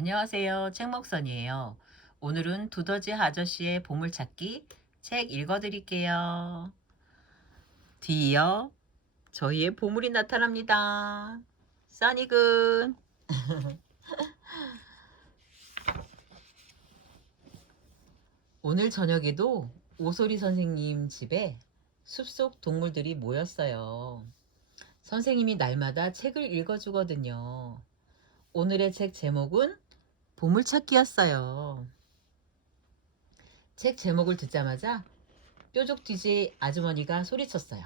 안녕하세요. 책먹선이에요. 오늘은 두더지 아저씨의 보물찾기 책 읽어드릴게요. 뒤이어 저희의 보물이 나타납니다. 써니군. 오늘 저녁에도 오소리 선생님 집에 숲속 동물들이 모였어요. 선생님이 날마다 책을 읽어주거든요. 오늘의 책 제목은 보물찾기였어요. 책 제목을 듣자마자 뾰족 뒤지 아주머니가 소리쳤어요.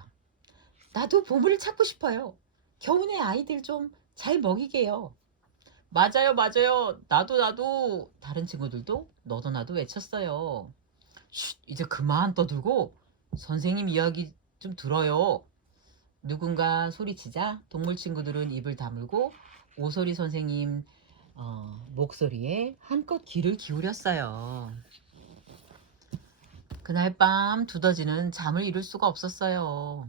나도 보물을 찾고 싶어요. 겨우내 아이들 좀 잘 먹이게요. 맞아요, 맞아요. 나도. 다른 친구들도 너도 나도 외쳤어요. 쉿, 이제 그만 떠들고 선생님 이야기 좀 들어요. 누군가 소리치자 동물 친구들은 입을 다물고 오소리 선생님 목소리에 한껏 귀를 기울였어요. 그날 밤 두더지는 잠을 이룰 수가 없었어요.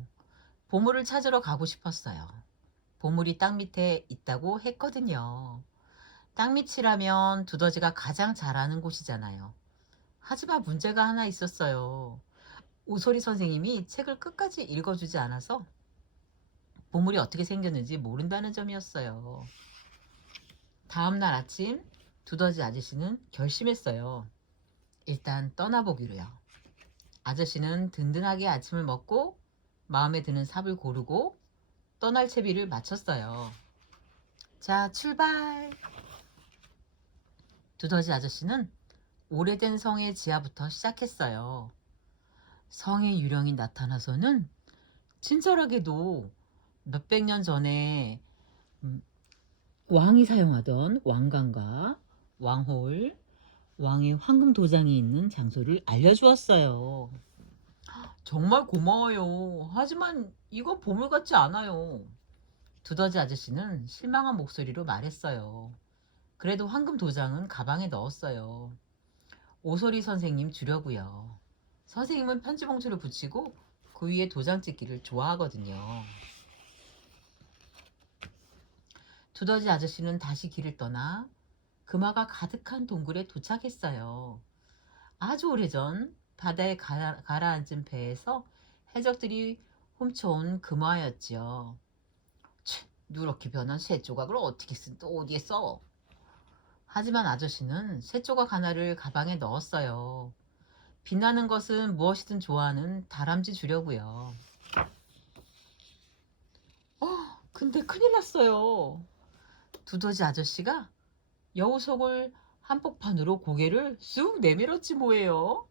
보물을 찾으러 가고 싶었어요. 보물이 땅 밑에 있다고 했거든요. 땅 밑이라면 두더지가 가장 잘 아는 곳이잖아요. 하지만 문제가 하나 있었어요. 오소리 선생님이 책을 끝까지 읽어주지 않아서 보물이 어떻게 생겼는지 모른다는 점이었어요. 다음날 아침 두더지 아저씨는 결심했어요. 일단 떠나보기로요. 아저씨는 든든하게 아침을 먹고 마음에 드는 삽을 고르고 떠날 채비를 마쳤어요. 자, 출발! 두더지 아저씨는 오래된 성의 지하부터 시작했어요. 성의 유령이 나타나서는 친절하게도 몇백 년 전에 왕이 사용하던 왕관과 왕홀, 왕의 황금 도장이 있는 장소를 알려주었어요. 정말 고마워요. 하지만 이거 보물 같지 않아요. 두더지 아저씨는 실망한 목소리로 말했어요. 그래도 황금 도장은 가방에 넣었어요. 오소리 선생님 주려고요. 선생님은 편지 봉투를 붙이고 그 위에 도장 찍기를 좋아하거든요. 두더지 아저씨는 다시 길을 떠나 금화가 가득한 동굴에 도착했어요. 아주 오래전 바다에 가라앉은 배에서 해적들이 훔쳐온 금화였지요. 누렇게 변한 쇠 조각을 어떻게 또 어디에 써? 하지만 아저씨는 쇠 조각 하나를 가방에 넣었어요. 빛나는 것은 무엇이든 좋아하는 다람쥐 주려고요. 근데 큰일 났어요. 두더지 아저씨가 여우 속을 한복판으로 고개를 쑥 내밀었지 뭐예요.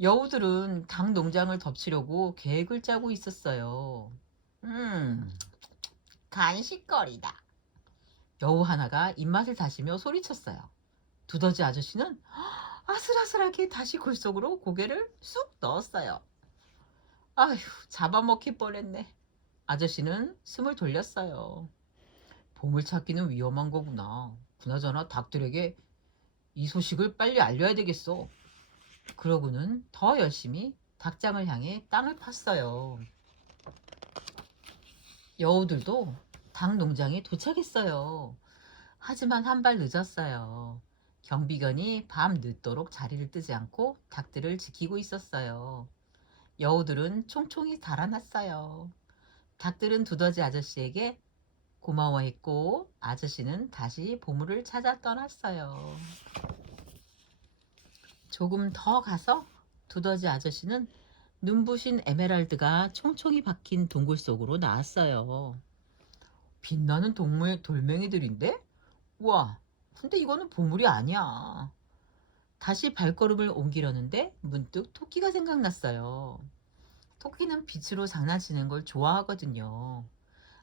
여우들은 닭 농장을 덮치려고 계획을 짜고 있었어요. 간식거리다. 여우 하나가 입맛을 다시며 소리쳤어요. 두더지 아저씨는 아슬아슬하게 다시 굴 속으로 고개를 쑥 넣었어요. 아휴, 잡아먹힐 뻔했네. 아저씨는 숨을 돌렸어요. 보물찾기는 위험한 거구나. 그나저나 닭들에게 이 소식을 빨리 알려야 되겠어. 그러고는 더 열심히 닭장을 향해 땅을 팠어요. 여우들도 닭 농장에 도착했어요. 하지만 한 발 늦었어요. 경비견이 밤 늦도록 자리를 뜨지 않고 닭들을 지키고 있었어요. 여우들은 총총히 달아났어요. 닭들은 두더지 아저씨에게 고마워했고 아저씨는 다시 보물을 찾아 떠났어요. 조금 더 가서 두더지 아저씨는 눈부신 에메랄드가 총총히 박힌 동굴 속으로 나왔어요. 빛나는 동물 돌멩이들인데? 우와, 근데 이거는 보물이 아니야. 다시 발걸음을 옮기려는데 문득 토끼가 생각났어요. 토끼는 빛으로 장난치는 걸 좋아하거든요.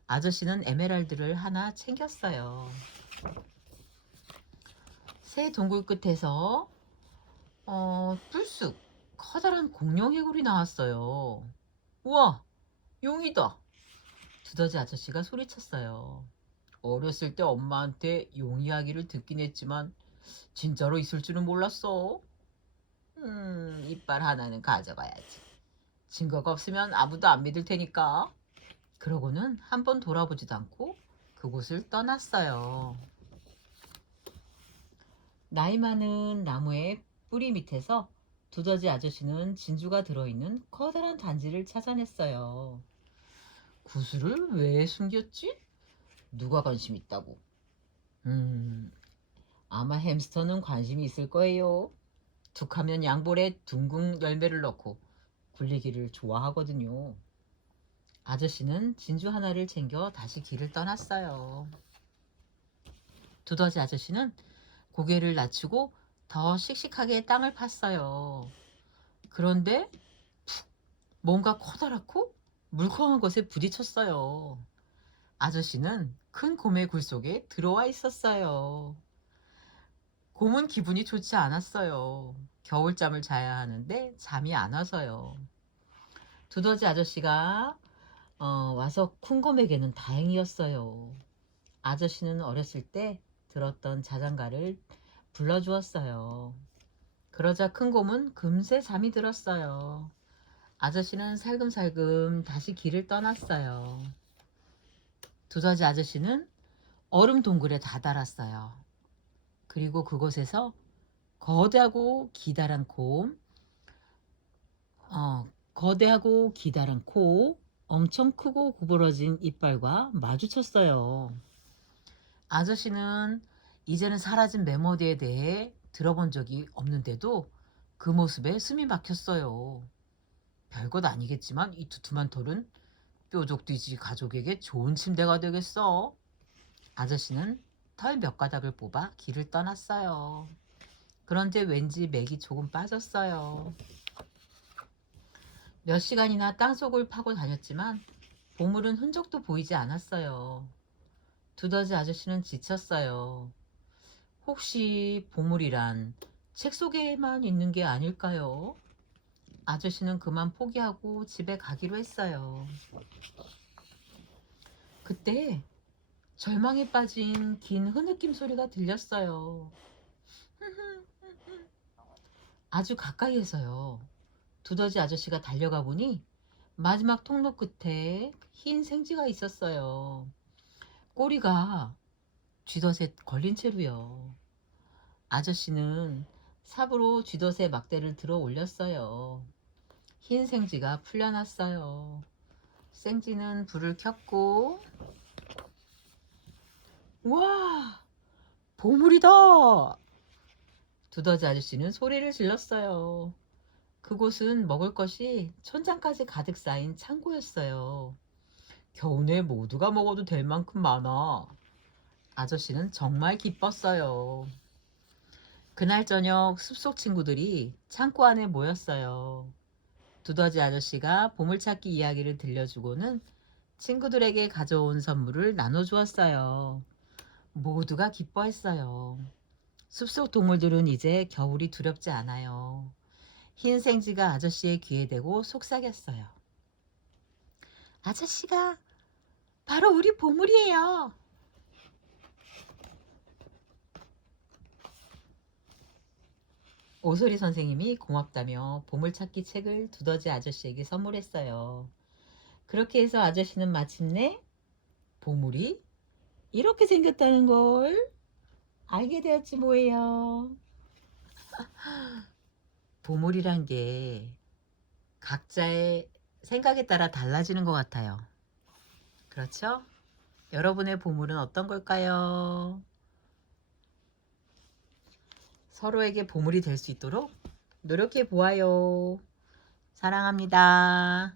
아저씨는 에메랄드를 하나 챙겼어요. 새 동굴 끝에서 뿔쑥 커다란 공룡 해골이 나왔어요. 우와, 용이다. 두더지 아저씨가 소리쳤어요. 어렸을 때 엄마한테 용 이야기를 듣긴 했지만 진짜로 있을 줄은 몰랐어. 이빨 하나는 가져가야지. 증거가 없으면 아무도 안 믿을 테니까. 그러고는 한 번 돌아보지도 않고 그곳을 떠났어요. 나이 많은 나무의 뿌리 밑에서 두더지 아저씨는 진주가 들어있는 커다란 단지를 찾아냈어요. 구슬을 왜 숨겼지? 누가 관심 있다고? 음, 아마 햄스터는 관심이 있을 거예요. 툭하면 양볼에 둥근 열매를 넣고 굴리기를 좋아하거든요. 아저씨는 진주 하나를 챙겨 다시 길을 떠났어요. 두더지 아저씨는 고개를 낮추고 더 씩씩하게 땅을 팠어요. 그런데 뭔가 커다랗고 물컹한 것에 부딪혔어요. 아저씨는 큰 곰의 굴 속에 들어와 있었어요. 곰은 기분이 좋지 않았어요. 겨울잠을 자야 하는데 잠이 안 와서요. 두더지 아저씨가 와서 큰 곰에게는 다행이었어요. 아저씨는 어렸을 때 들었던 자장가를 불러주었어요. 그러자 큰 곰은 금세 잠이 들었어요. 아저씨는 살금살금 다시 길을 떠났어요. 두더지 아저씨는 얼음 동굴에 다다랐어요. 그리고 그곳에서 거대하고 기다란 곰, 거대하고 기다란 코, 엄청 크고 구부러진 이빨과 마주쳤어요. 아저씨는 이제는 사라진 메모리에 대해 들어본 적이 없는데도 그 모습에 숨이 막혔어요. 별것 아니겠지만 이 두툼한 털은 뾰족돼지 가족에게 좋은 침대가 되겠어. 아저씨는 털 몇 가닥을 뽑아 길을 떠났어요. 그런데 왠지 맥이 조금 빠졌어요. 몇 시간이나 땅속을 파고 다녔지만 보물은 흔적도 보이지 않았어요. 두더지 아저씨는 지쳤어요. 혹시 보물이란 책 속에만 있는 게 아닐까요? 아저씨는 그만 포기하고 집에 가기로 했어요. 그때 절망에 빠진 긴 흐느낌 소리가 들렸어요. 아주 가까이에서요. 두더지 아저씨가 달려가 보니 마지막 통로 끝에 흰 생쥐가 있었어요. 꼬리가 쥐덫에 걸린 채로요. 아저씨는 삽으로 쥐덫의 막대를 들어 올렸어요. 흰 생쥐가 풀려났어요. 생쥐는 불을 켰고, 우와! 보물이다! 두더지 아저씨는 소리를 질렀어요. 그곳은 먹을 것이 천장까지 가득 쌓인 창고였어요. 겨우내 모두가 먹어도 될 만큼 많아. 아저씨는 정말 기뻤어요. 그날 저녁 숲속 친구들이 창고 안에 모였어요. 두더지 아저씨가 보물찾기 이야기를 들려주고는 친구들에게 가져온 선물을 나눠주었어요. 모두가 기뻐했어요. 숲속 동물들은 이제 겨울이 두렵지 않아요. 흰 생쥐가 아저씨의 귀에 대고 속삭였어요. 아저씨가 바로 우리 보물이에요. 오소리 선생님이 고맙다며 보물찾기 책을 두더지 아저씨에게 선물했어요. 그렇게 해서 아저씨는 마침내 보물이 이렇게 생겼다는 걸 알게 되었지 뭐예요. 보물이란 게 각자의 생각에 따라 달라지는 것 같아요. 그렇죠? 여러분의 보물은 어떤 걸까요? 서로에게 보물이 될 수 있도록 노력해 보아요. 사랑합니다.